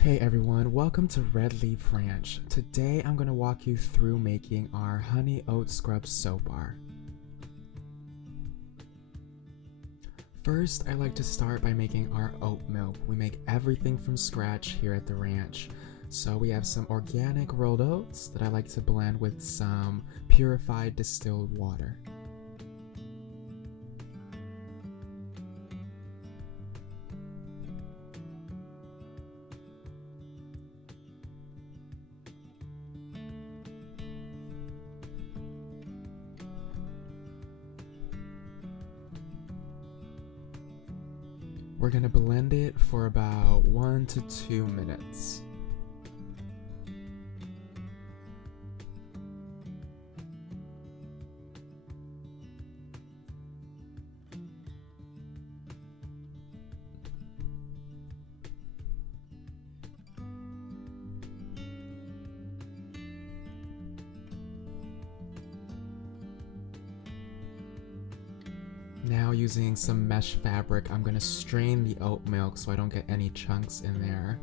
Hey everyone, welcome to Red Leaf Ranch. Today I'm going to walk you through making our honey oat scrub soap bar. First, I like to start by making our oat milk. We make everything from scratch here at the ranch. So we have some organic rolled oats that I like to blend with some purified distilled water. We're going to blend it for about 1 to 2 minutes. Now using some mesh fabric, I'm going to strain the oat milk so I don't get any chunks in there.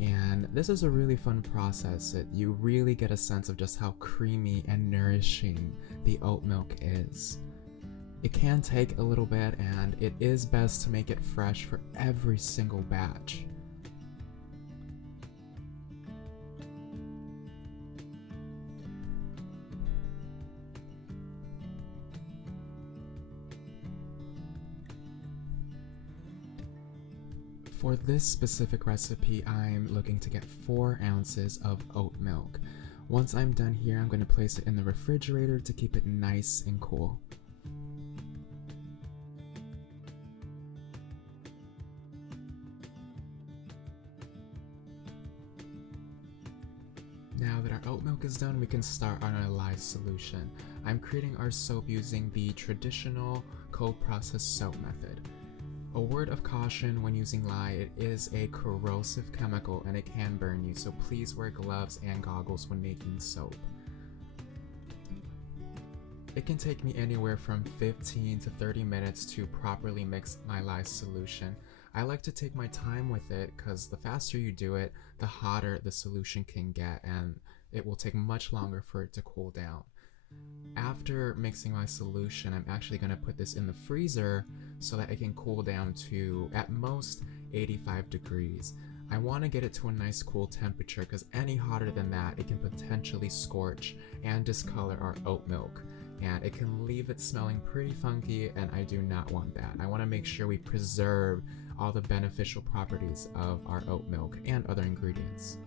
And this is a really fun process. You really get a sense of just how creamy and nourishing the oat milk is. It can take a little bit, and it is best to make it fresh for every single batch. For this specific recipe, I'm looking to get 4 ounces of oat milk. Once I'm done here, I'm going to place it in the refrigerator to keep it nice and cool. Now that our oat milk is done, we can start on our lye solution. I'm creating our soap using the traditional cold process soap method. A word of caution when using lye: it is a corrosive chemical and it can burn you, so please wear gloves and goggles when making soap. It can take me anywhere from 15 to 30 minutes to properly mix my lye solution. I like to take my time with it because the faster you do it, the hotter the solution can get, and it will take much longer for it to cool down. After mixing my solution, I'm actually going to put this in the freezer so that it can cool down to at most 85 degrees. I want to get it to a nice cool temperature because any hotter than that, it can potentially scorch and discolor our oat milk, and it can leave it smelling pretty funky, and I do not want that. I want to make sure we preserve all the beneficial properties of our oat milk and other ingredients.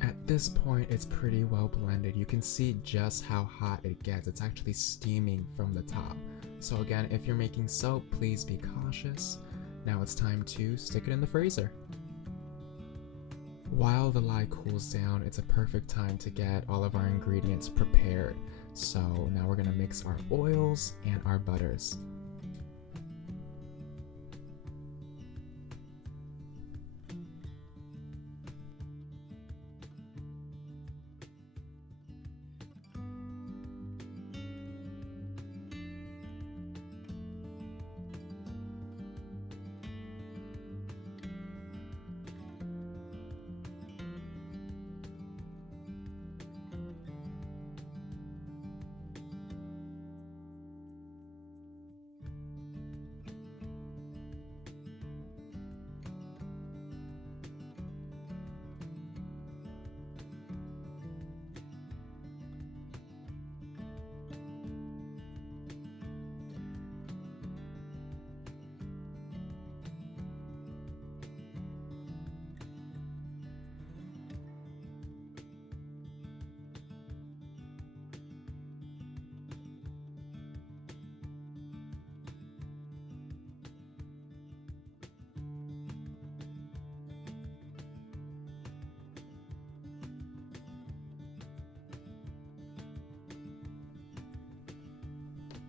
At this point, it's pretty well blended. You can see just how hot it gets. It's actually steaming from the top. So again, if you're making soap, please be cautious. Now it's time to stick it in the freezer. While the lye cools down, it's a perfect time to get all of our ingredients prepared. So now we're going to mix our oils and our butters.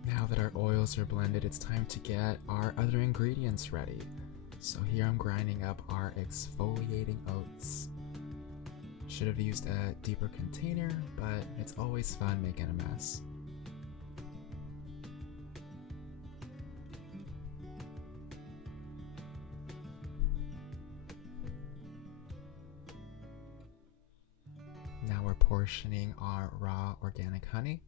Now that our oils are blended, it's time to get our other ingredients ready. So here I'm grinding up our exfoliating oats. Should have used a deeper container, but it's always fun making a mess. portioning our raw organic honey.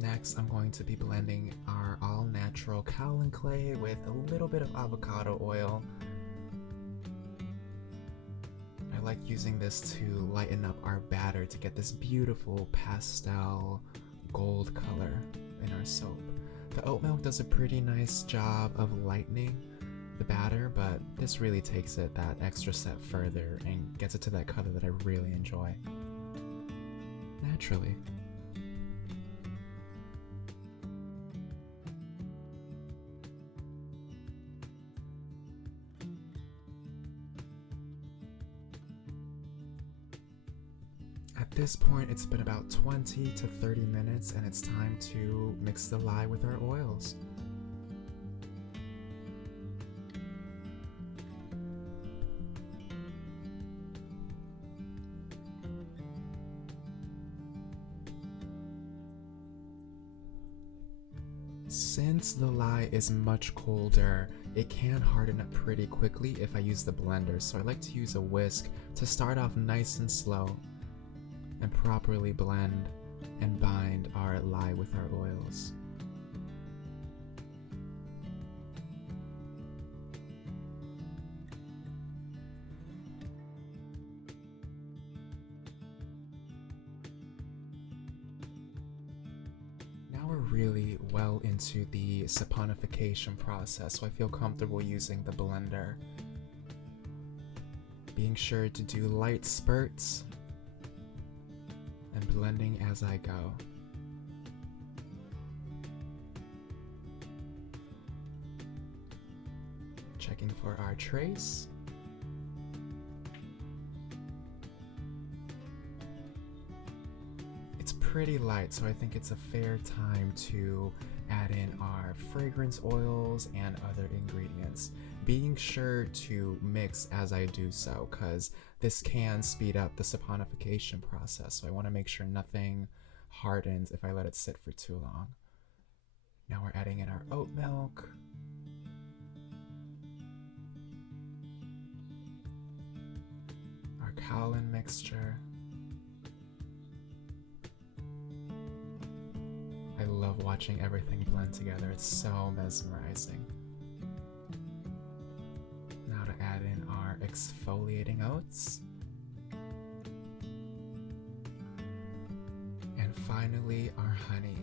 Next, I'm going to be blending our all-natural kaolin clay with a little bit of avocado oil. I like using this to lighten up our batter to get this beautiful pastel gold color in our soap. The oat milk does a pretty nice job of lightening the batter, but this really takes it that extra step further and gets it to that color that I really enjoy. Naturally. At this point, it's been about 20 to 30 minutes and it's time to mix the lye with our oils. Since the lye is much colder, it can harden up pretty quickly if I use the blender, so I like to use a whisk to start off nice and slow and properly blend and bind our lye with our oils. Now we're really well into the saponification process, so I feel comfortable using the blender. Being sure to do light spurts and blending as I go. Checking for our trace. It's pretty light, so I think it's a fair time to add in our fragrance oils and other ingredients. Being sure to mix as I do so, because this can speed up the saponification process, so I want to make sure nothing hardens if I let it sit for too long. Now we're adding in our oat milk. Our kaolin mixture. I love watching everything blend together, it's so mesmerizing. Now to add in our exfoliating oats. And finally, our honey.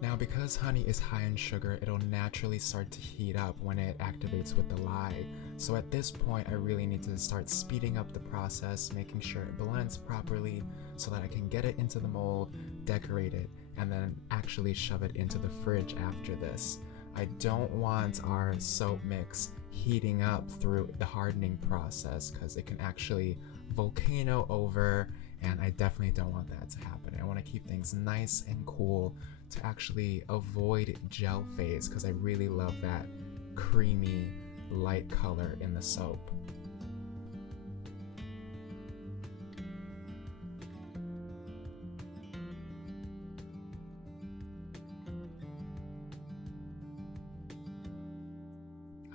Now because honey is high in sugar, it'll naturally start to heat up when it activates with the lye. So at this point, I really need to start speeding up the process, making sure it blends properly so that I can get it into the mold, decorate it, and then actually shove it into the fridge after this. I don't want our soap mix heating up through the hardening process because it can actually volcano over, and I definitely don't want that to happen. I want to keep things nice and cool to actually avoid gel phase because I really love that creamy light color in the soap.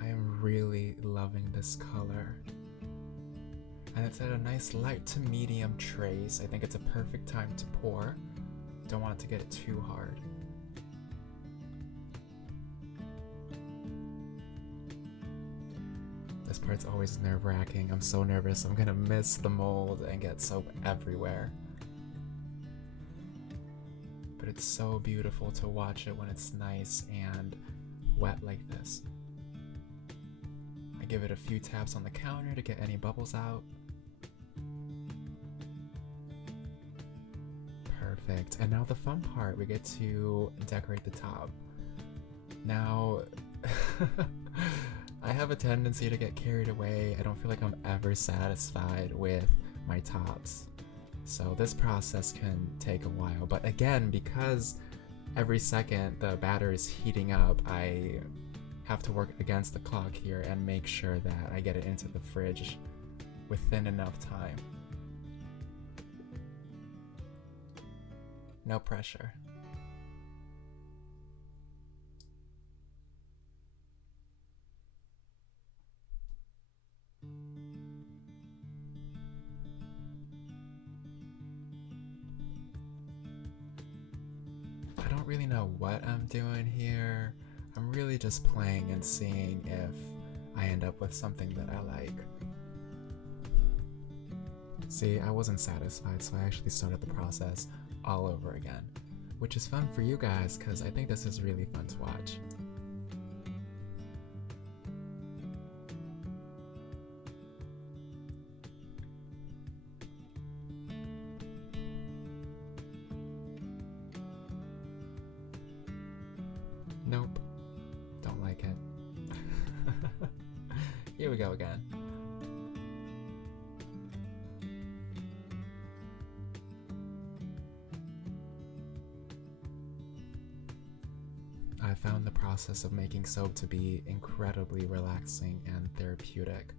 I am really loving this color. And it's at a nice light to medium trace. I think it's a perfect time to pour. Don't want it to get too hard. This part's always nerve-wracking. I'm so nervous I'm gonna miss the mold and get soap everywhere. But it's so beautiful to watch it when it's nice and wet like this. I give it a few taps on the counter to get any bubbles out. Perfect. And now the fun part, we get to decorate the top. Now, I have a tendency to get carried away. I don't feel like I'm ever satisfied with my tops. So this process can take a while. But again, because every second the batter is heating up, I have to work against the clock here and make sure that I get it into the fridge within enough time. No pressure. I don't really know what I'm doing here. I'm really just playing and seeing if I end up with something that I like. See, I wasn't satisfied, so I actually started the process all over again, which is fun for you guys because I think this is really fun to watch. Nope, don't like it. Here we go again. I found the process of making soap to be incredibly relaxing and therapeutic.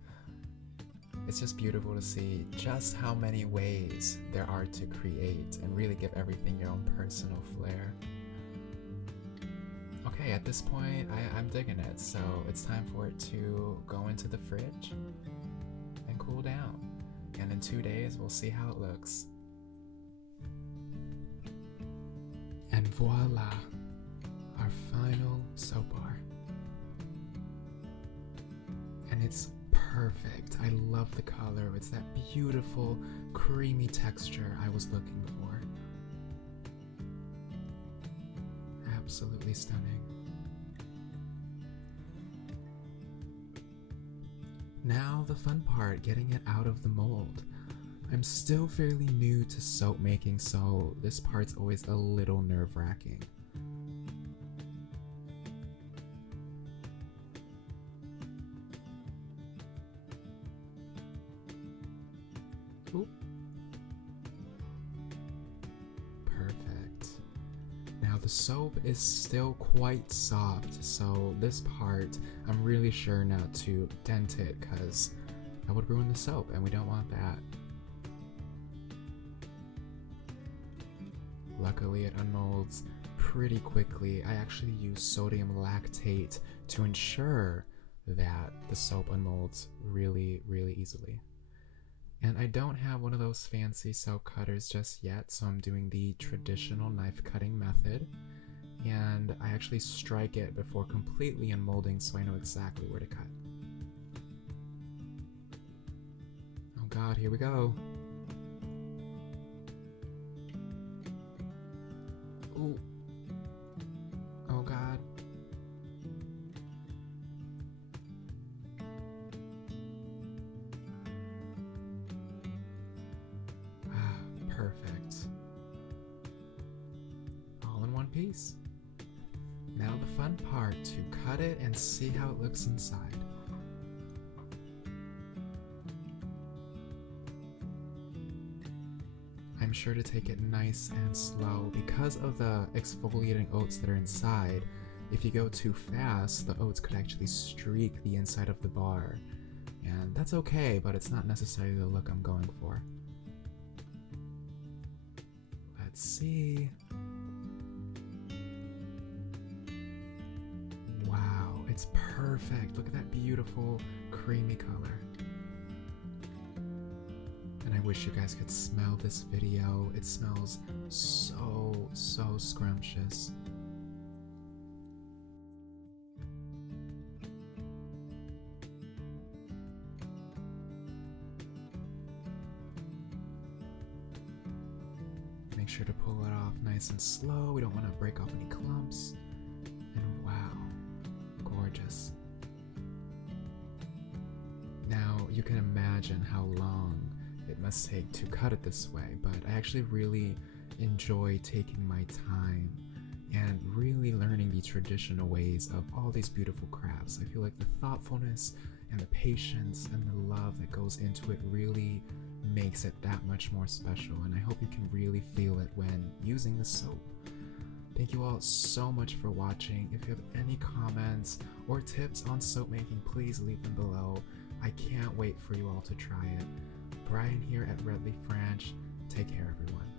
It's just beautiful to see just how many ways there are to create and really give everything your own personal flair. Okay, at this point, I'm digging it, so it's time for it to go into the fridge and cool down. And in 2 days, we'll see how it looks. And voila! Our final soap bar. And it's perfect. I love the color. It's that beautiful, creamy texture I was looking for. Absolutely stunning. Now the fun part, getting it out of the mold. I'm still fairly new to soap making, so this part's always a little nerve-wracking. Perfect. Now the soap is still quite soft, so this part I'm really sure not to dent it because that would ruin the soap and we don't want that. Luckily it unmolds pretty quickly. I actually use sodium lactate to ensure that the soap unmolds really easily. And I don't have one of those fancy soap cutters just yet, so I'm doing the traditional knife cutting method. And I actually strike it before completely unmolding so I know exactly where to cut. Oh god, here we go. Ooh. Oh god. Perfect. All in one piece. Now the fun part, to cut it and see how it looks inside. I'm sure to take it nice and slow because of the exfoliating oats that are inside. If you go too fast, the oats could actually streak the inside of the bar. And that's okay, but it's not necessarily the look I'm going for. Let's see. Wow, it's perfect. Look at that beautiful creamy color. And I wish you guys could smell this video. It smells so scrumptious. Make sure to pull it off nice and slow. We don't want to break off any clumps. And wow, gorgeous. Now you can imagine how long it must take to cut it this way, but I actually really enjoy taking my time and really learning the traditional ways of all these beautiful crafts. I feel like the thoughtfulness and the patience and the love that goes into it really makes it that much more special, and I hope you can really feel it when using the soap. Thank you all so much for watching. If you have any comments or tips on soap making, please leave them below. I can't wait for you all to try it. Brian here at Red Leaf Ranch. Take care, everyone.